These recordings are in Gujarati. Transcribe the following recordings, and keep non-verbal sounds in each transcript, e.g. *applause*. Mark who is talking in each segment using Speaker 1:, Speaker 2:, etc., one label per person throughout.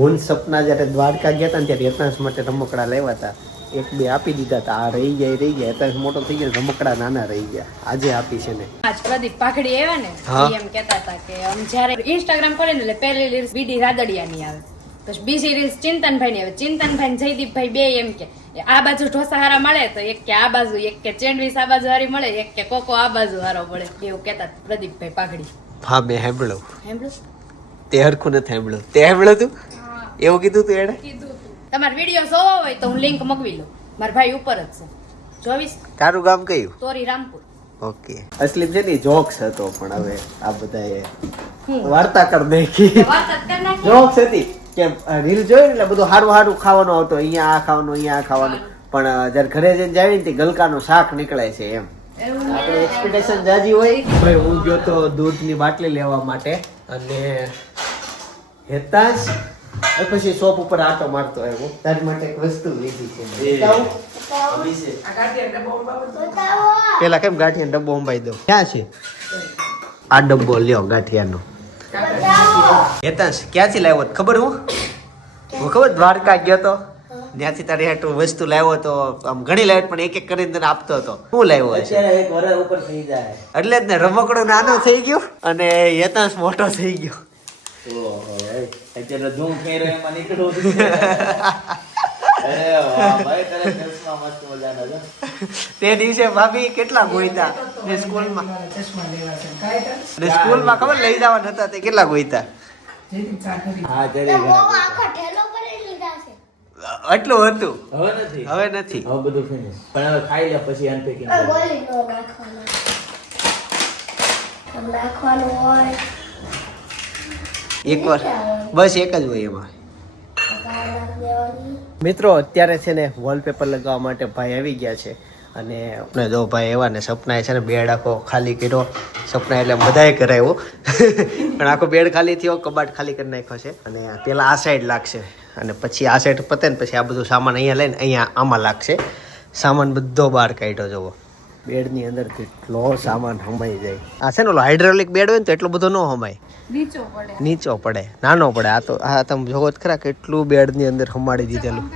Speaker 1: હું સપના જ્યારે દ્વારકા ગયા હતા ત્યારે યથાંશ માટે રમકડા લેવા હતા એક બે આપી દીધા હતા આ રહી ગયા રહી ગયા. યથાંશ મોટો થઈ ગયો રમકડા નાના રહી ગયા. આજે આપી છે ને.
Speaker 2: આજ પ્રદીપ પાઘડી આવ્યા ને એમ કહેતા હતા કે આમ જ્યારે ઇન્સ્ટાગ્રામ ખોલે ને એટલે પહેલી રીલ્સ બીડી રાદડિયાની આવે. પછી બીજી રીલ્સ ચિંતનભાઈ ની આવે. ચિંતનભાઈ ને જયદીપભાઈ બે એમ કે આ બાજુ ઢોસા હારા મળે તો એક કે આ બાજુ એક કે ચેન્ડવીસ આ બાજુ હારી મળે એક કે કોકો આ બાજુ હારો મળે. એવું કહેતા પ્રદીપભાઈ પાઘડી.
Speaker 1: હા મેં સાંભળ્યું.
Speaker 2: સાંભળ્યું?
Speaker 1: તે હરખું નથી સાંભળ્યું. તે સાંભળ્યું તું? એવું કીધું તું એણે?
Speaker 2: તમારે વીડિયો જોવો હોય તો હું લિંક મોકલી લઉં. મારા ભાઈ ઉપર જ છે. ચોવીસ
Speaker 1: તારું ગામ કયું?
Speaker 2: તોરી રામપુર.
Speaker 1: ઓકે. અસલી છે ને જોક્સ હતો પણ હવે આ
Speaker 2: બધા
Speaker 1: વાર્તા કર નાખી. જોક્સ હતી કે રીલ જોઈ એટલે બધું હારું હારું ખાવાનું આવતો અહીંયા આ ખાવાનું અહીંયા આ ખાવાનું. પણ જ્યારે ઘરે જઈને જાય ને તે ગલકાનું શાક નીકળે છે એમ. આપણે એક્સપેક્ટેશન જાજી હોય. ભાઈ હું ગયો તો દૂધની બાટલી લેવા માટે અને હેતાંશ પછી શોપ ઉપર આટો મારતો આવ્યો. તાર માટે એક વસ્તુ લીધી છે. પેલા કેમ ગાંઠિયા ડબ્બો અંબાઈ દો? ક્યાં છે? આ ડબ્બો લ્યો ગાંઠિયાનો. હેતાંશ ક્યાંથી લાવ્યો હતો? ખબર હું? હું ખબર? દ્વારકા ગયો તો. ત્યાંથી તારી હાટુ વસ્તુ લાવ્યો તો આમ ઘણી લાવ્યો પણ એક એક કરીને તને આપતો હતો. શું લાવ્યો છે?
Speaker 3: અત્યારે એક વરસ ઉપર થઈ જાય.
Speaker 1: એટલે જ ને રમકડો નાનો થઈ ગયો અને હેતાંશ મોટો થઈ ગયો.
Speaker 3: ધૂમ એમાં
Speaker 1: તે દિવસે ભાભી કેટલા ગોઈતા? ને સ્કૂલમાં ને સ્કૂલમાં ખબર લઈ જવાના હતા તે કેટલા ગોઈતા?
Speaker 3: હા જરી
Speaker 1: આટલું હતું?
Speaker 3: હવે નથી.
Speaker 1: હવે નથી.
Speaker 3: હવે બધું ફિનિશ પણ હવે ખાઈ લે પછી અનપેકિંગ
Speaker 4: નાખવાનું હોય.
Speaker 1: એકવાર બસ એક જ હોય એમાં. મિત્રો, અત્યારે છે ને વોલપેપર લગાવવા માટે ભાઈ આવી ગયા છે. અને આપણે જો ભાઈ એવા ને સપનાએ છે ને બેડ આખો ખાલી કર્યો. સપના એટલે બધાએ કરાવ્યો. પણ આખો બેડ ખાલી થયો, કબાટ ખાલી કરી નાખ્યો છે. અને પેલા આ સાઈડ લાગશે. અને પછી આ સાઈડ પતે ને પછી આ બધું સામાન અહીંયા લઈને અહીંયા આમાં લાગશે. સામાન બધો બહાર કાઢ્યો જવો બેડની અંદર કેટલો સામાન હમાઈ જાય. આ છે ને ઓલો હાઇડ્રોલિક બેડ હોય ને તો એટલો બધો ન હમાય
Speaker 2: નીચો પડે.
Speaker 1: નીચો પડે. નાનો પડે. આ તો આ તમે જોવો જ ખરા કેટલું બેડની અંદર હમાડી દીધેલું.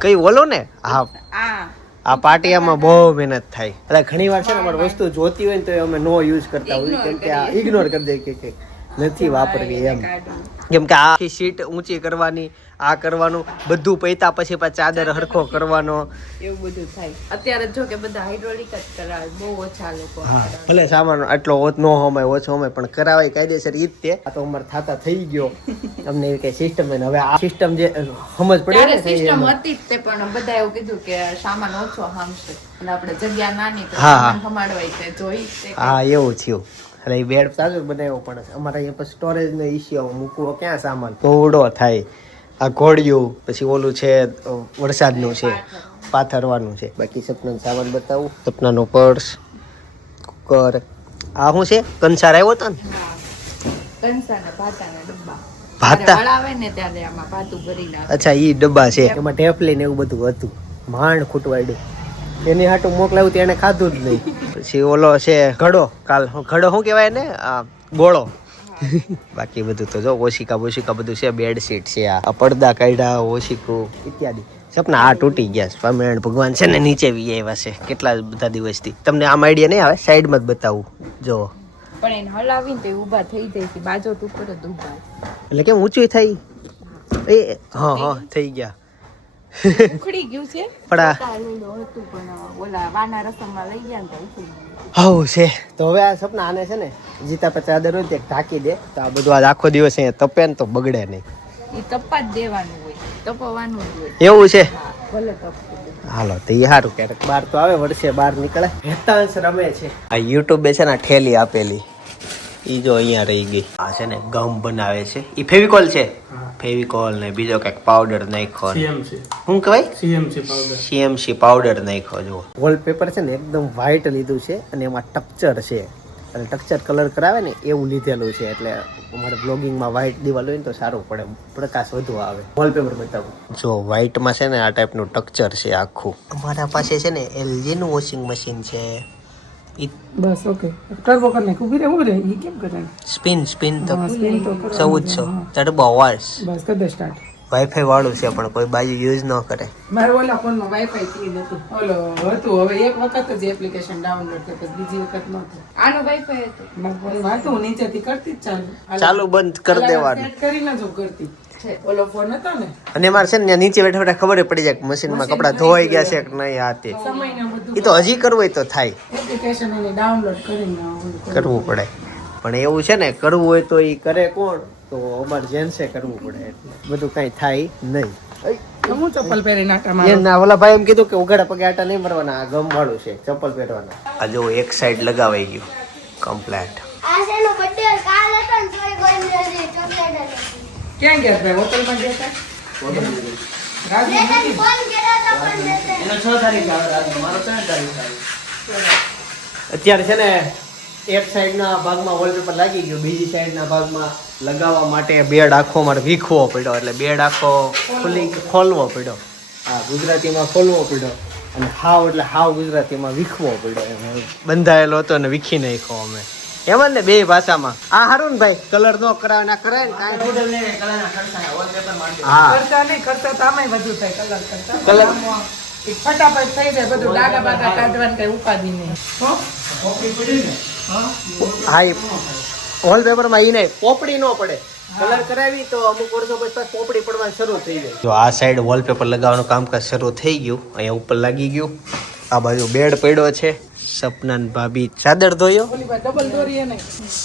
Speaker 1: કઈ બોલો ને? હા.
Speaker 2: આ.
Speaker 1: પાટિયામાં બહુ મહેનત થાય. એટલે ઘણી વાર છે ને અમારે વસ્તુ જોતી હોય ને તો અમે નો યુઝ કરતા હોય કેમ કે આ ઇગ્નોર કરી દે કે કે નથી વાપરવી એમ. કેમ કે આ સીટ ઊંચી કરવાની આ કરવાનું બધું પૈતા પછી ચાદર હરખો કરવાનો.
Speaker 2: એવું બધું થાય. અત્યારે જો કે બધા હાઇડ્રોલિક જ કરાવે બહુ ઓછા લોકો
Speaker 1: ભલે સામાન આટલો ઓત નો હમાય ઓછો હમાય પણ કરાવાય કાયદેસર ઈ જ તે. આ તો અમાર થાતા થઈ ગયો. *laughs* અમને એવી કઈ સિસ્ટમ હવે આ સિસ્ટમ જે સમજ પડી ને
Speaker 2: સિસ્ટમ હતી જ તે પણ બધા એવું કીધું કે સામાન ઓછો હામશે. અને આપણે જગ્યા નાની તો. સામાન ખમાડવાય તે જોઈ
Speaker 1: હા એવું થયું. એટલે એ બેડ સારું બનાવ્યો પણ અમારે અહીંયા સ્ટોરેજ નો ઇસ્યુ મૂકવો ક્યાં સામાન? કોવડો થાય. આ ઘોડિયું પછી ઓલું છે વરસાદનું છે પાથરવાનું છે. બાકી સપનાનું સામાન બતાવું. સપનાનો પર્સ કુકર. આ શું છે? કંસાર આવ્યો હતો ને? ભાતા?
Speaker 2: જ્યારે વળાવે ને ત્યારે આમાં ભાતું ભરી નાખે.
Speaker 1: અચ્છા ઈ ડબ્બા છે. એમાં ટેફલી ને એવું બધું હતું. માંડ ખૂટવાડ્યું. એની હાટું મોકલાવ્યું તેને ખાધું જ નહીં. પછી ઓલો છે ઘડો. કાલ ઘડો શું કહેવાય ને આ ગોળો. *laughs* બાકી બધું તો જો ઓશિકા બોશિકા બધું છે બેડશીટ છે આ. પડદા કાઢ્યા ઓશિકું ઇત્યાદિ. સપના આ તૂટી ગયા સ્વામિનારાયણ ભગવાન છે ને નીચે વી આવ્યા છે. કેટલા બધા દિવસથી. તમને આમ આઈડિયા નહીં આવે? સાઈડમાં જ બતાવું. જો.
Speaker 2: પણ એને હલાવીને તે ઊભા થઈ જાય છે. બાજુ ઉપર જ ઊભા
Speaker 1: એટલે કેમ ઊંચું થઈ? એ હા હા થઈ ગયા.
Speaker 2: ઉખડી ગયું છે?
Speaker 1: આવું છે. તો હવે આ સપના આને છે ને જીતા પર ચાદર હોય ને ઢાંકી દે. તો આ બધું આજ આખો દિવસ અહીંયા તપે ને તો બગડે નહીં.
Speaker 2: એ તપા જ દેવાનું હોય તપવાનું હોય.
Speaker 1: એવું છે?
Speaker 2: ભલે તપ
Speaker 1: હાલો તો એ સારું ક્યારેક બહાર તો આવે વર્ષે બહાર નીકળે. હેતાંશ રમે છે. આ યુટ્યુબે છે ને ઠેલી આપેલી. ઈ જો અહીંયા રહી ગઈ. આ છે ને ગમ બનાવે છે. ઈ ફેવિકોલ છે? ફેવિકોલ ને બીજો કંઈક પાવડર નાખ્યો ને.
Speaker 5: સીએમસી
Speaker 1: શું કહેવાય?
Speaker 5: સીએમસી પાવડર
Speaker 1: સીએમસી પાવડર નાખ્યો જો વોલપેપર છે ને એકદમ વ્હાઈટ લીધું છે અને એમાં ટક્ચર છે. અને ટક્ચર કલર કરાવે ને એવું લીધેલું છે. એટલે અમારે બ્લોગિંગમાં વ્હાઈટ દિવાલ હોય ને તો સારું પડે. પ્રકાશ વધુ આવે. વોલપેપર બતાવું. જો વ્હાઈટમાં છે ને આ ટાઈપનું ટક્ચર છે આખું. અમારા પાસે છે ને એલજીનું વોશિંગ મશીન છે.
Speaker 5: બસ ઓકે. ટર્બો કરી નાખ ઊભી રે ઊભી રે ઈ કેમ કરે?
Speaker 1: સ્પિન સ્પિન તો ચૌદસો.
Speaker 5: છે,
Speaker 1: ટર્બો અવાર્સ
Speaker 5: બસ કરી દે સ્ટાર્ટ
Speaker 1: વાઈફાઈ વાળું છે પણ કોઈ બાજુ યુઝ ન કરે.
Speaker 5: મારે ઓલા ફોનમાં વાઈફાઈ થી નતું ઓલો હતું. હવે એક વખત જ એપ્લિકેશન ડાઉનલોડ કરતો બીજી વખત નહોતું.
Speaker 2: આનો વાઈફાઈ હતો.
Speaker 5: મારા ફોનમાં હતું નીચેથી કરતી જ ચાલુ.
Speaker 1: ચાલુ બંધ કરી દેવાનું.
Speaker 5: સેટ કરીને જ કરતી.
Speaker 1: અને મારે છે ને નીચે બેઠા બેઠા ખબર પડી જાય કે મશીનમાં કપડા ધોવાઈ ગયા છે કે નહીં આ તે. એ તો હજી કરવું હોય તો થાય.
Speaker 5: કરવું.
Speaker 1: પડે. પણ એવું છે ને કરવું હોય તો એ કરે કોણ? તો અમારે જેન્ટ્સે કરવું પડે એટલે. બધું કાંઈ થાય નહીં.
Speaker 5: હું ચપ્પલ પહેરી નાટા
Speaker 1: એ ના ઓલા ભાઈ એમ કીધું કે ઉઘાડા પગે આટા નહીં મારવાના આ ગમ વાળું છે ચપ્પલ પહેરવાના. આ જો એક સાઈડ લગાવાઈ ગયું કમ્પ્લેટ
Speaker 4: આ કાલ હતો ને તોય
Speaker 5: ક્યાં ગયા ભાઈ? હોટલમાં ગયા હતા?
Speaker 1: અત્યારે છે ને એક સાઈડના ભાગમાં વોલપેપર લાગી ગયું બીજી સાઈડના ભાગમાં લગાવવા માટે બેડ આખો મારે વીખવો પડ્યો એટલે બેડ આખો ખુલી ખોલવો પડ્યો. હા ગુજરાતીમાં ખોલવો પડ્યો અને હાવ એટલે હાવ ગુજરાતીમાં વીખવો પડ્યો એમ. બંધાયેલો હતો અને વીખી નાખ્યો અમે. એમ ને બે ભાષામાં. આ હારું ને ભાઈ. કલર નો કરાવે ના કરાય ને કાંઈ
Speaker 3: મોડલ ને કલરના ખર્ચા wallpaper માંડે
Speaker 1: હા.
Speaker 5: ખર્ચા નહીં ખર્ચા તો આમાંય વધુ થાય. કલર કરતા કલર ફટાફટ થઈ જાય બધું ડાગા બાગા કાઢવાની કઈ ઉપાધી નહીં. હો?
Speaker 3: કોપી પડી ને?
Speaker 1: હા? એ વોલપેપરમાં ઈ નહીં પોપડી નો પડે. કલર કરાવી તો અમુક વર્ષો પછી પોપડી પડવાની શરૂ થઈ જાય. જો આ સાઈડ વોલપેપર લગાવવાનું કામકાજ શરૂ થઈ ગયું. અહીંયા ઉપર લાગી ગયું. આ બાજુ બેડ પડ્યો છે. સપનાન ભાભી ચાદર ધોયો?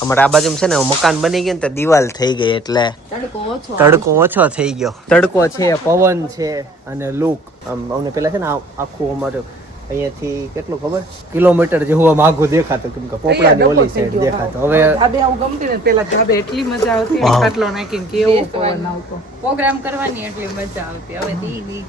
Speaker 1: અમારે આ બાજુ છે ને મકાન બની ગયું ને તો દિવાલ થઈ ગઈ એટલે
Speaker 2: તડકો ઓછો
Speaker 1: થઈ ગયો. તડકો છે પવન છે અને લુક આમ અમને પેલા છે ને આખું અમારું અહીંયાથી કેટલું ખબર? કિલોમીટર જેવું આમ આઘું દેખાતું કેમ કે પોપડાની ઓલી સાઈડ દેખાતો. હવે
Speaker 5: ધાબે આવું ગમતી ને પેલા ધાબે એટલી મજા આવતી. ખાટલો નાખીને કેવો પવન આવતો.
Speaker 2: પ્રોગ્રામ કરવાની એટલી મજા આવતી. હવે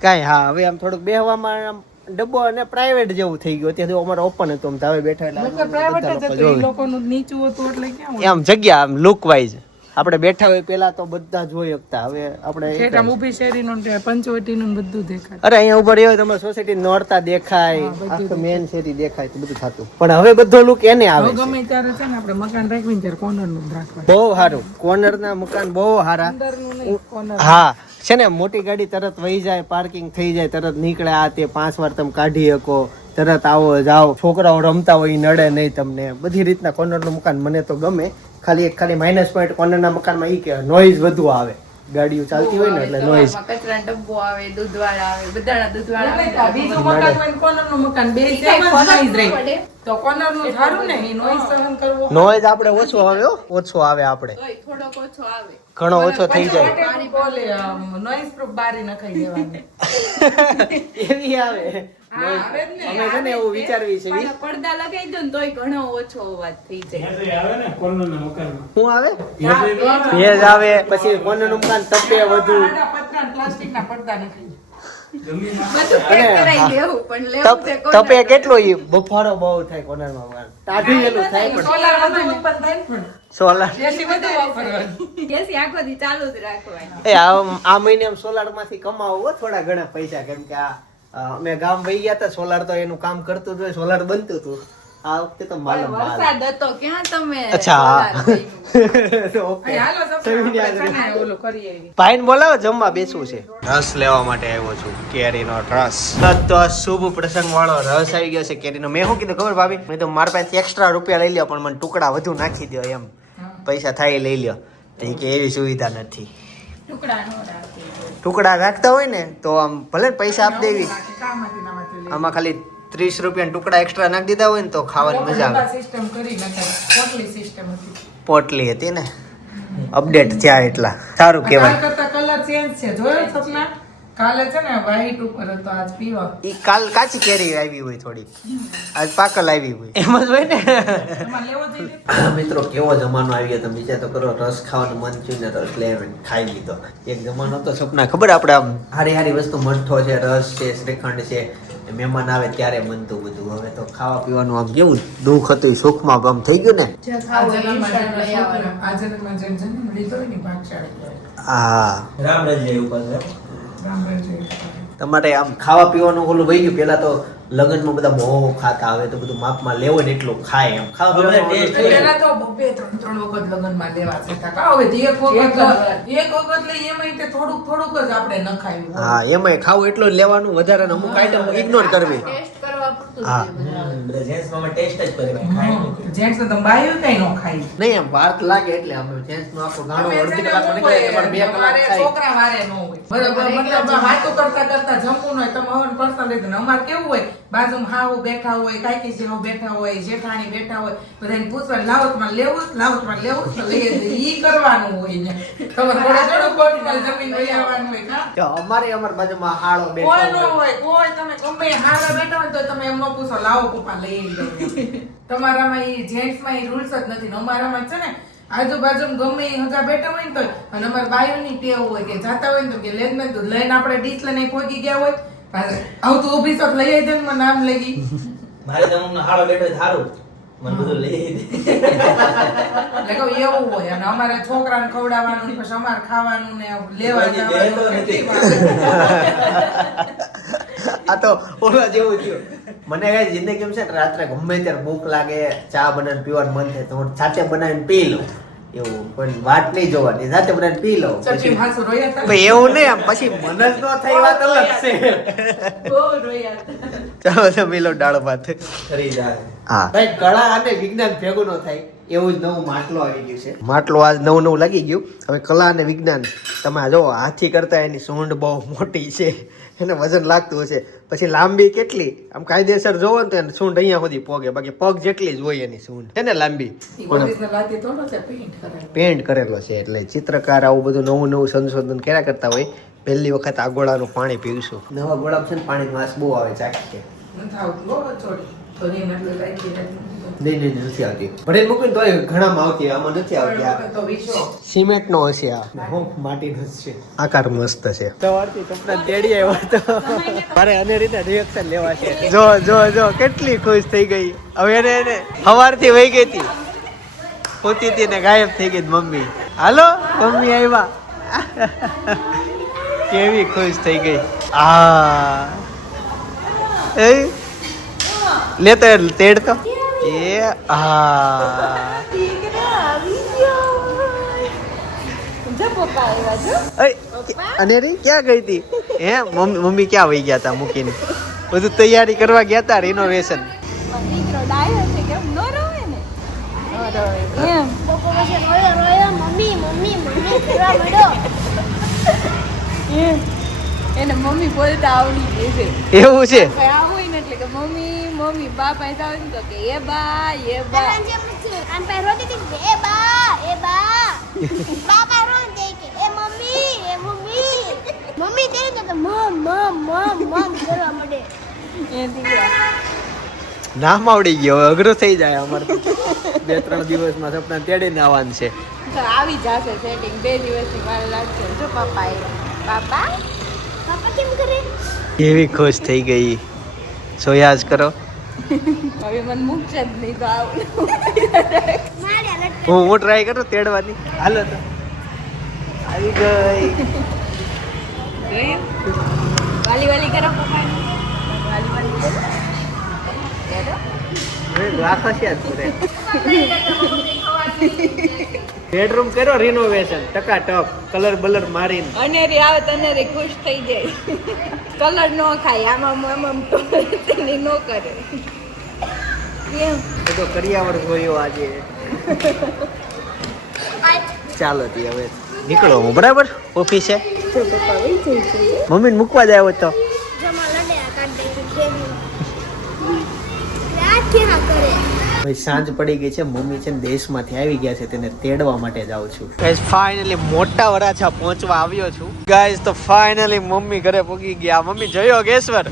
Speaker 1: કાંઈ હા હવે આમ થોડુંક બેહવામાં આમ ડબ્બો અને પ્રાઇવેટ જેવું થઈ ગયું. અત્યારે અમારે ઓપન હતું. આમ ધાવે બેઠા એટલે
Speaker 5: પ્રાઇવેટ જ હતું. લોકોનું નીચું હતું એટલે કેમ
Speaker 1: આમ જગ્યા આમ લુક વાઇઝ આપણે બેઠા હોય પેલા તો બધા જોઈ શકતા. હવે આપણે
Speaker 5: આમ ઊભી શેરીનું પંચવટીનું બધું દેખાય.
Speaker 1: અરે અહીંયા ઊભા રહ્યો હોય તમારી સોસાયટી નોરતા દેખાય. આખું મેન શેરી દેખાય તો બધું થતું. પણ હવે બધો લુક એને આવે
Speaker 5: ગમે ત્યારે છે ને આપણે મકાન રાખવીને ત્યારે કોર્નરનું જ
Speaker 1: બહુ સારું. કોર્નર ના મકાન બહુ સારા.
Speaker 5: અંદરનું નહીં કોર્નર
Speaker 1: હા. છે ને મોટી ગાડી તરત વહી જાય પાર્કિંગ થઈ જાય તરત નીકળે આ તે પાંચ વાર તમે કાઢી શકો તરત આવો જાઓ. છોકરાઓ રમતા હોય ઈ નડે નહીં તમને. બધી રીતના કોર્નરનું મકાન મને તો ગમે. ખાલી એક ખાલી માઇનસ પોઈન્ટ કોર્નરના મકાનમાં એ કે નોઈઝ વધુ આવે. ગાડીઓ ચાલતી હોય ને એટલે નોઈઝ
Speaker 2: કચરા ડબ્બો આવે દૂધવાળા આવે બધાના દૂધવાળા આવે.
Speaker 5: બીજું મકાન હોય ને મકાન બે
Speaker 2: ઈ
Speaker 5: સેમ
Speaker 2: કાંઈ
Speaker 5: જ
Speaker 2: ફરક
Speaker 5: noise
Speaker 2: ન
Speaker 5: રહે. તો corner સારું ને ઈ સહન કરવો
Speaker 1: નોઈઝ આપણે ઓછો આવે હો, ઓછો આવે આપણે.
Speaker 2: થોડોક ઓછો આવે.
Speaker 1: ઘણો ઓછો થઈ જાય.
Speaker 5: બોલે આમ noise બારી નખાઈ દેવાની *laughs*
Speaker 1: એવી આવે.
Speaker 5: હા, આવે જ ને.
Speaker 1: અમે છે ને એવું વિચારવી છે.
Speaker 2: પડદા લગાવી દો ને તોય ઘણો ઓછો અવાજ થઈ જાય.
Speaker 1: હું આવે? ભેજ આવે પછી કોર્નરનું મકાન તપે વધુ.
Speaker 5: પડદા નખાઈ
Speaker 1: તપ
Speaker 2: છે
Speaker 1: તપે કેટલો ઈ બફારો બહુ થાય કોર્નરમાં મકાન ટાઢું એલું થાય પણ.
Speaker 5: Solar વધુ ઉત્પન્ન થાય પણ.
Speaker 1: સોલાર.
Speaker 5: એટલી બધું વાપરવાની.
Speaker 2: એસી આખો દી ચાલુ જ રાખવાની
Speaker 1: એ આ આ મહિને આમ સોલારમાંથી કમાવો હો થોડા ઘણા પૈસા કેમ કે આ અમે ગામ વહી ગયા હતા સોલાર તો એનું કામ કરતું જ હોય સોલાર બનતું હતું. આ વખતે તો માલ.
Speaker 2: વરસાદ હતો ક્યાં તમે
Speaker 1: અચ્છા.
Speaker 5: એવી.
Speaker 1: બોલાવો જમવા બેસવું છે. રસ લેવા માટે આવ્યો છું કેરીનો રસ. તો શુભ પ્રસંગ વાળો રસ આવી ગયો છે કેરીનો. મેં શું કીધું ખબર ભાભી? મેં તો મારા પાસેથી એક્સ્ટ્રા રૂપિયા લઈ લ્યો પણ મને ટુકડા વધુ નાખી દો એમ. પૈસા થાય એ લઈ લ્યો. તો કે એવી સુવિધા નથી.
Speaker 2: ટુકડા
Speaker 1: ટુકડા રાખતા હોય ને તો આમ ભલે પૈસા આપી દેવી. આમાં ખાલી ત્રીસ રૂપિયા ટુકડા એક્સ્ટ્રા નાખી દીધા હોય ને તો ખાવાની મજા આવે.
Speaker 5: પોટલી હતી.
Speaker 1: ને? અપડેટ થયા એટલા. સારું
Speaker 5: કેવાય
Speaker 1: કહેવાય.
Speaker 5: કરતા colour છે. જોયો સપના? કાલે છે ને white ઉપર હતો આજ પીવા
Speaker 1: ઈ કાલ કાચી કેરી આવી હોય થોડી આજ પાકલ આવી હોય. એમ જ હોય ને?
Speaker 5: તમારે લેવો જોઈએ?
Speaker 1: મિત્રો કેવો જમાનો આવી ગયો તમે વિચાર તો કરો રસ ખાવાનું મન થયું ને રસ લઈ ખાઈ લીધો. એક જમાનો તો સપના ખબર આપણે આમ? હારી હારી વસ્તુ મઠો છે રસ છે શ્રીખંડ છે. મહેમાન આવે ત્યારે બનતું બધું. હવે તો ખાવા પીવાનું આમ કેવું દુઃખ હતું સુખમાં ગમ થઈ ગયું ને. હા.
Speaker 3: રામ રાજ્ય ઉપર છે
Speaker 5: રામ રાજ્ય.
Speaker 1: તમારે આમ ખાવા પીવાનું ઓલું વહી ગયું પેલા તો લગ્નમાં બધા બહુ ખાતા આવે તો બધું માપમાં લેવો ને એટલું ખાય એમ. ખાવા
Speaker 3: હવે
Speaker 1: પીવાનું
Speaker 3: taste
Speaker 1: ઓલું
Speaker 5: પેલા તો બબ્બે ત્રણ ત્રણ વખત લગ્નમાં લેવા જતા કા હવે એક વખત એક વખત. લઈ એમાં તે થોડુંક થોડુંક જ આપણે ન હોય.
Speaker 1: હા એમાંય ખાવું એટલું લેવાનું વધારે અમુક આઈટમ ઇગ્નોર કરવી.
Speaker 3: નહીં.
Speaker 1: એમ વાર લાગે એટલે અમે જેન્ટ્સ નો આખો ગાણો અડધી
Speaker 5: છે ને
Speaker 1: કલાકમાં
Speaker 5: એવું
Speaker 1: નીકળે
Speaker 5: હોય,
Speaker 1: બે કલાક થાય.
Speaker 5: છોકરા વારે ન હોય. બરાબર મતલબ વાતો કરતા કરતા જમવું હોય તમે હવે personal રીતે ને કેવું હોય બાજુમાં હાહુ બેઠા હોય કાકી જેવો બેઠા હોય જેઠાણી બેઠા હોય બધાને પૂછવા લાવતમાં લેવું લાવતમાં લાવો તો લઈએ. ઈ કરવાનું હોય ને. તમારે થોડું થોડું personal જમીન લઈ આવવાનું હોય
Speaker 1: અમારે અમારી બાજુમાં હાળો બેઠો
Speaker 5: કોઈ ન
Speaker 1: હોય.
Speaker 5: હોય કોઈ તમે ગમે હાળો બેઠા હોય તો તમે એમ ન પૂછો લાવો પપ્પા લઈ દઉં તમારામાં એ જેન્ટ્સમાં એ રૂલ્સ જ નથી ને અમારામાં છે ને આજુબાજુ ગમે હગા બેઠા હોય ને તો અને અમારે બાયોની ટેવ હોય કે જાતા હોય ને તો કે લેન મેં તો લઈને આપણે ડીશ લઈને પહોંચી ગયા હોય. આવું તો ઊભી તો લઈ આવી દે ને મને નામ લઈ
Speaker 3: મારે તો અમને હાડો બેઠો હોય મને બધું લઈ
Speaker 5: એટલે કહું એવું હોય અને અમારે છોકરાને ખવડાવવાનું ને પછી અમારે ખાવાનું ને લેવા જવાનું. *laughs*
Speaker 1: આ તો ઓલા જેવું થયું. મને કઈ જિંદગી એમ છે ને રાત્રે ગમે ત્યારે ભૂખ લાગે ચા બનાવીને પીવાનું મન થાય તો હું જાતે બનાવીને પી લઉં. એવું પણ વાત નહીં જોવાની જાતે બનાવીને પી લઉં.
Speaker 5: ચટણી
Speaker 1: પછી
Speaker 5: હાસુ રોયા હતા
Speaker 1: ભાઈ એવું નહીં આમ પછી *laughs* મન જ ન થઈ વાત અલગ છે.
Speaker 5: બહુ રોયા હતા.
Speaker 1: ચાલો જમી લો દાળ ભાત.
Speaker 3: ખરી જાય.
Speaker 1: હા. ભાઈ કળા અને વિજ્ઞાન ભેગું ન થાય એવું જ નવું માટલું આવી ગયું છે. માટલું આજ નવું નવું લાગી ગયું. હવે કલા અને વિજ્ઞાન તમે જો હાથી કરતા એની સૂંઢ બહુ મોટી છે. એને વજન લાગતું હશે. પછી લાંબી કેટલી? આમ કાયદેસર જોવો ને તો એને સૂંઢ અહીંયા સુધી પોગે. બાકી પગ જેટલી જ હોય એની સૂંઢ. છે ને લાંબી. પેન્ટ કરેલો. છે એટલે ચિત્રકાર આવું બધું નવું નવું સંશોધન કર્યા કરતા હોય પહેલી વખત આ ગોળાનું પાણી પીવશું. નવા ગોળા છે ને પાણી વાસ બહુ આવે ચાખી છે. નહીં નહીં નથી આવતી. ભરીને મૂકીને તોય ઘણામાં આવતી આમાં નથી આવતી.
Speaker 5: તો.
Speaker 1: સિમેન્ટ નો હશે આ. માટી નો છે. આકાર મસ્ત છે. સવારથી સપના તેડી આવ્યો તો. મારે અને રીતે રિએક્શન લેવા છે. જો જો જો કેટલી ખુશ થઈ ગઈ. હવે એને એને સવારથી વહી ગઈ હતી. પોતી હતી ને ગાયબ થઈ ગઈ મમ્મી. હાલો મમ્મી આવ્યા કેવી ખુશ થઈ ગઈ. આ. એ? લેતો એ તેડતો એ હા. અને રી ક્યાં ગઈ હતી હે મમ્મી મમ્મી ક્યાં વહી ગયા હતા મૂકીને? બધું તૈયારી કરવા ગયા હતા રિનોવેશન એવું છે?
Speaker 2: ને એટલે કે મમ્મી મમ્મી બાપા એ આવે ને તો કે એ બા એ બા.
Speaker 4: નથી પાસે રોતી હતી એ બા એ બા. બાપા રોન દે કે એ મમ્મી એ મમ્મી. મમ્મી કહે ને તો મમ મમ મમ મમ કરવા માંડે.
Speaker 2: એ દીકરા.
Speaker 1: નામ આવડી ગયો હવે અઘરો થઈ જાય અમારે બે ત્રણ દિવસમાં સપના તેડીને આવવાનું છે.
Speaker 2: તો આવી જશે સેટિંગ બે દિવસની વાર લાગશે. જો પાપા એ પાપા
Speaker 4: પાપા કેમ કરે?
Speaker 1: એવી ખુશ થઈ ગઈ. સોયાજ કરો.
Speaker 2: હવે મને મૂકશે જ નહીં તો આવું
Speaker 1: હું હું ટ્રાય કરું તેડવાની. હાલો તો. આવી ગઈ.
Speaker 2: જોયું વાલી વાલી કરો વાલી વાલી કરો. કરો.
Speaker 1: રાખો છે બેડરૂમ કર્યો રિનોવેશન ટકા ટક કલર બલર મારીને.
Speaker 2: અનેરી આવે તો અનેરી ખુશ થઈ જાય. કલર નો ખાય. આમાં આમાં તેની નો કરે. કેમ?
Speaker 1: બધો કરિયાવર જોયો આજે. ચાલો તી હવે નીકળો હું બરાબર? ઓફિસે? મમ્મીને મૂકવા જાય તો.
Speaker 4: જમા લડે આ કાઢ દે કે આ કેના કરે?
Speaker 1: ભાઈ સાંજ પડી ગઈ છે મમ્મી છે ને દેશમાંથી આવી ગયા છે તેને તેડવા માટે જાઉં છું. ગાઈસ ફાઇનલી મોટા વરાછા પહોંચવા આવ્યો છું. ગાઈસ તો ફાઇનલી મમ્મી ઘરે પહોંચી ગયા. મમ્મી જયો યોગેશ્વર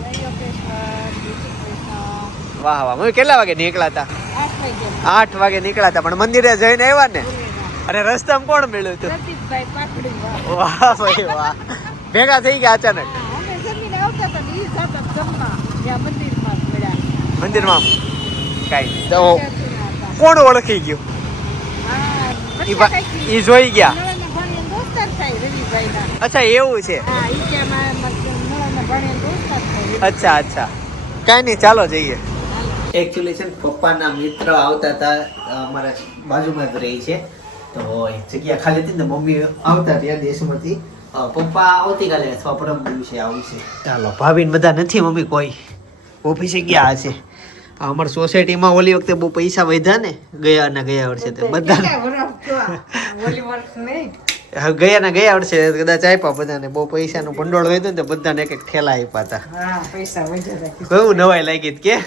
Speaker 1: વાહ વાહ. મમ્મી કેટલા વાગે નીકળ્યા હતા? આઠ વાગે. નીકળ્યા હતા પણ મંદિરે જઈને આવ્યા ને? અરે રસ્તામાં કોણ મળ્યું હતું? વાહ ભાઈ વાહ. ભેગા થઈ ગયા અચાનક?
Speaker 2: મંદિરમાં?
Speaker 1: કાંઈ તો કોણ ઓળખી ગયું? ઈ જોઈ ગયા?
Speaker 2: નળના ભાણિયા દોસ્તાર થાય રવિભાઈના
Speaker 1: અચ્છા એવું છે.
Speaker 2: હા ઈ કે મારા નળના
Speaker 1: અચ્છા અચ્છા. કાંઈ નહીં ચાલો જઈએ. એકચ્યુઅલી છે ને પપ્પાના મિત્ર આવતા હતા અમારા બાજુમાં જ રહી છે. તો એક જગ્યા ખાલી હતી ને મમ્મી આવતા ત્યાં દેશમાંથી. પપ્પા આવતીકાલે અથવા પરમ દિવસે આવશે. ચાલો ભાભીને બધા નથી મમ્મી કોઈ. ઓફિસે ગયા હશે. અમારી સોસાયટીમાં ઓલી વખતે બહુ પૈસા વધ્યા ને ગયા ના ગયા વર્ષે તો બધા ગયા ના ગયા વર્ષે કદાચ આપ્યા બધાને બહુ પૈસાનું ભંડોળ વધ્યું ને તો બધાને એક એક ઠેલા આપ્યા હતા. બહુ નવાઈ લાગી કે. *laughs*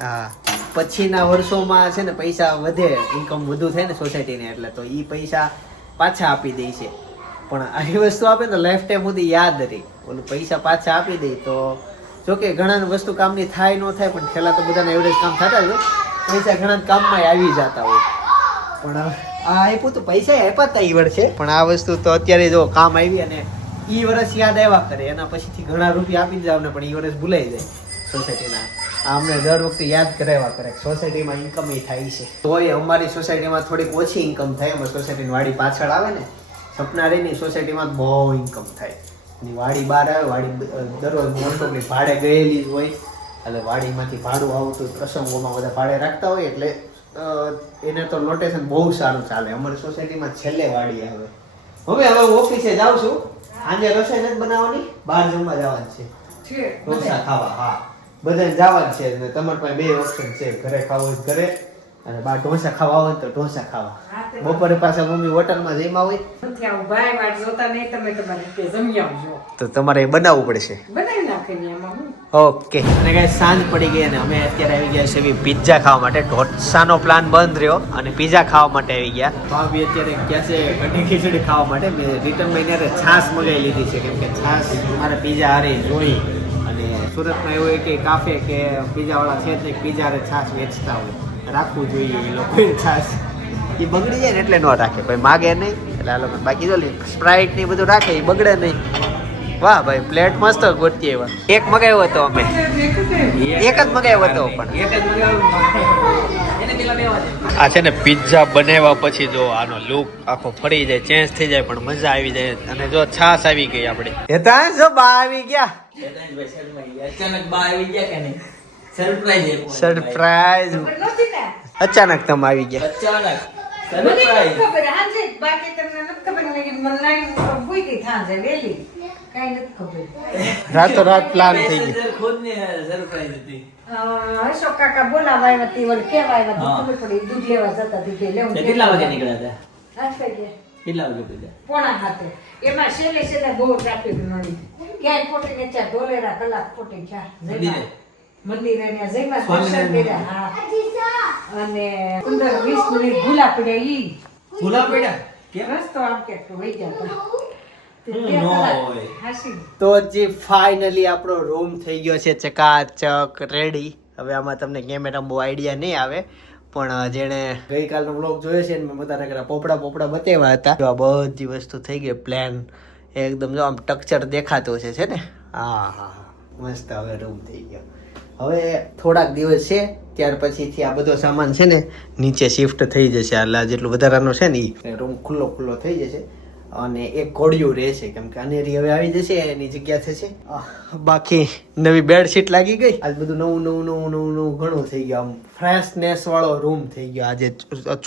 Speaker 1: હા પછીના વર્ષોમાં છે ને પૈસા વધે ઇન્કમ વધુ થાય ને સોસાયટીને એટલે તો એ પૈસા પાછા આપી દે છે. પણ આવી વસ્તુ આપે તો લાઈફ ટાઈમ સુધી યાદ રહી. ઓલું પૈસા પાછા આપી દે તો જો કે ઘણા વસ્તુ કામની થાય ન થાય, પણ પહેલા તો બધાને એવરેજ કામ થતા જ હોય. પૈસા ઘણા કામમાં આવી જતા હોય. પણ આ આપ્યું તો પૈસા આપ્યા હતા ઈ વર્ષે. પણ આ વસ્તુ તો અત્યારે જો કામ આવી અને ઈ વર્ષ યાદ આવ્યા કરે. એના પછીથી ઘણા રૂપિયા આપી દીધા અમને પણ ઈ વર્ષ ભૂલાઈ જાય સોસાયટીના આ અમને દર વખતે યાદ કરાવ્યા કરે સોસાયટીમાં ઇન્કમ એ થાય છે. તોય અમારી સોસાયટીમાં થોડીક ઓછી ઇન્કમ થાય. અમારી સોસાયટીની વાડી પાછળ આવે ને, સપના રહીની સોસાયટીમાં બહુ ઇન્કમ થાય. વાડી બહાર આવે વાડી દરરોજ મોટોની ભાડે ગયેલી જ હોય. એટલે વાડીમાંથી ભાડું આવતું પ્રસંગોમાં બધા ભાડે રાખતા હોય એટલે એને તો લોટેશન બહુ સારું ચાલે. અમારી સોસાયટીમાં છેલ્લે વાડી આવે. હવે હવે હું ઓફિસે જાઉં છું. આજે રસોઈ નથી બનાવવાની બહાર જમવા જવાનું છે. ઢોસા ખાવા હા. બધાને જવાનું છે તમારી પાસે બે ઓપ્શન છે. ઘરે ખાવું હોય ઘરે અને બહાર ઢોસા ખાવા હોય તો ઢોસા ખાવા. બપોરે પાછા મમ્મી હોટલમાં જઈમાં હોય.
Speaker 6: જોતા નહીં તમે તમારે જમી આવજો.
Speaker 1: તો તમારે એ બનાવવું પડશે.
Speaker 6: બનાવી નાખે એમાં
Speaker 1: ઓકે. અને કઈ સાંજ પડી ગઈ અને અમે અત્યારે આવી ગયા છે પિઝા ખાવા માટે. ઢોસાનો પ્લાન બંધ રહ્યો અને પિઝા ખાવા માટે આવી ગયા. ભાભી અત્યારે ગયા છે કઢી ખીચડી ખાવા માટે. મેં રિટર્ન ત્યારે છાશ મગાવી લીધી છે. કેમ કે છાશ મારે પિઝા હારે જોઈ. અને સુરતમાં એવું હોય કે કાફે કે પિઝાવાળા છે તે પિઝા હારે છાશ વેચતા હોય. રાખવું જોઈએ એ લોકો છાશ. એ બગડી જાય ને એટલે ન રાખે. ભાઈ માગે નહીં એટલે આ લોકો બાકી જો સ્પ્રાઇટ ને બધું રાખે એ બગડે નહીં. વાહ ભાઈ પ્લેટ મસ્ત ગોતી એવા. એક મગાવ્યો હતો અમે. એક જ મગાવ્યો હતો પણ. આ છે ને પિઝા બનાવ્યા પછી જો આનો લુક આખો ફરી જાય ચેન્જ થઈ જાય પણ મજા આવી જાય. અને જો છાસ આવી ગઈ આપણે. હેતા જો બા આવી ગયા.
Speaker 3: ચેતનભાઈ અચાનક બા આવી ગયા કે નહીં? સરપ્રાઈઝ
Speaker 1: સરપ્રાઈઝ અચાનક તમે આવી ગયા.
Speaker 3: અચાનક.
Speaker 6: ખબર. હાંજે બાકી તમને નથી ખબર. મને લાઈન ભૂઈ થાંજે વેલી કઈ નથી ખબર.
Speaker 1: રાતો રાત પ્લાન થઈ ગયો
Speaker 3: ખુદ ને સરપ્રાઈઝ હતી
Speaker 6: અશોક કાકા બોલાવા આવ્યા હતી ઓલે કેવા આવ્યા હતી ખબર પડી દૂધ લેવા જતા દીધે લેવું
Speaker 3: કેટલા વાગે નીકળ્યા હતા?
Speaker 6: આઠ વાગે
Speaker 3: કેટલા વાગે પૂજા
Speaker 6: પોણા હાથે. એમાં છેલ્લે છેલ્લે બહુ ટ્રાફિક નડી. ક્યાંય ખોટી ને ત્યાં ઢોલેરા કલાક ખોટી ચા
Speaker 3: મંદિરે?
Speaker 6: મંદિરે ને જઈમાં દર્શન કર્યા. હા. અને પંદર વીસ મિનિટ ભૂલા પડ્યા ઈ.
Speaker 3: ભૂલા પડ્યા? કેમ?
Speaker 6: રસ્તો આમ કે વહી જતા તે.
Speaker 3: હોય.
Speaker 1: જે ફાઇનલી આપણો રૂમ થઈ ગયો છે ચકાચક રેડી હવે આમાં તમને કેમેરા બહુ આઈડિયા નહીં આવે પણ જેણે ગઈકાલનો બ્લોગ જોયો છે ને મેં બધાને કરા પોપડા પોપડા બતાવ્યા હતા. તો આ બધી વસ્તુ થઈ ગઈ પ્લાન એકદમ જો આમ ટક્ચર દેખાતો છે છે ને? હા હા હા. મસ્ત હવે રૂમ થઈ ગયો. હવે થોડાક દિવસ છે ત્યાર પછીથી આ બધો સામાન છે ને નીચે શિફ્ટ થઈ જશે. એટલે આ જેટલું વધારાનો છે ને એ રૂમ ખુલ્લો ખુલ્લો થઈ જશે અને એક ઘોડિયું રહેશે. કેમ કે અનેરી હવે આવી જશે એની જગ્યા થશે. બાકી નવી બેડશીટ લાગી ગઈ? આજ બધું નવું નવું નવું નવું નવું ઘણું થઈ ગયું. આમ ફ્રેશનેસ વાળો રૂમ થઈ ગયો. આજે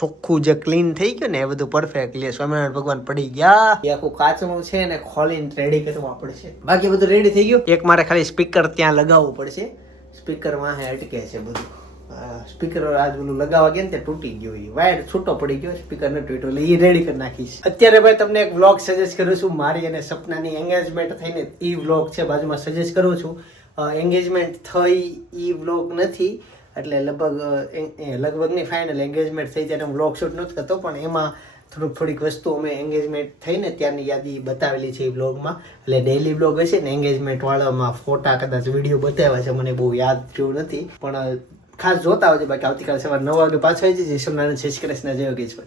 Speaker 1: ચોખ્ખું જે ક્લીન થઈ ગયું ને એ બધું પરફેક્ટ લે સ્વામિનારાયણ ભગવાન પડી ગયા. એ આખું કાચનું છે ને ખોલીને રેડી કરવા પડશે. બાકી બધું રેડી થઈ ગયું? એક મારે ખાલી સ્પીકર ત્યાં લગાવવું પડશે. સ્પીકર વાહે અટકે છે બધું. સ્પીકર આજ પેલું લગાવવા ગયા ને તે તૂટી ગયો એ. વાયર છૂટો પડી ગયો સ્પીકર ને તૂટ્યો એટલે એ રેડી કરી નાખીશ. અત્યારે ભાઈ તમને એક વ્લોગ સજેસ્ટ કરું છું. મારી અને સપનાની એંગેજમેન્ટ થઈને એ વ્લોગ છે બાજુમાં સજેસ્ટ કરું છું. એન્ગેજમેન્ટ થઈ એ વ્લોગ નથી એટલે લગભગ અ, એ- એ લગભગ નહીં ફાઇનલ એન્ગેજમેન્ટ થઈ ત્યારે હું વ્લોગ શૂટ નથી કરતો પણ એમાં થોડુંક થોડીક વસ્તુ અમે એંગેજમેન્ટ થઈને ત્યારની યાદી બતાવેલી છે એ બ્લોગમાં એટલે ડેલી બ્લોગ હશે ને એન્ગેજમેન્ટવાળામાં ફોટા કદાચ વીડિયો બતાવ્યા છે, મને બહુ યાદ થયું નથી. પણ ખાસ જોતા આવજો, બાકી આવતીકાલે સવારે નવ વાગે પાછો આવી જશે સોમનારાયણ શ્રી કૃષ્ણ જય યોગેશ્વર.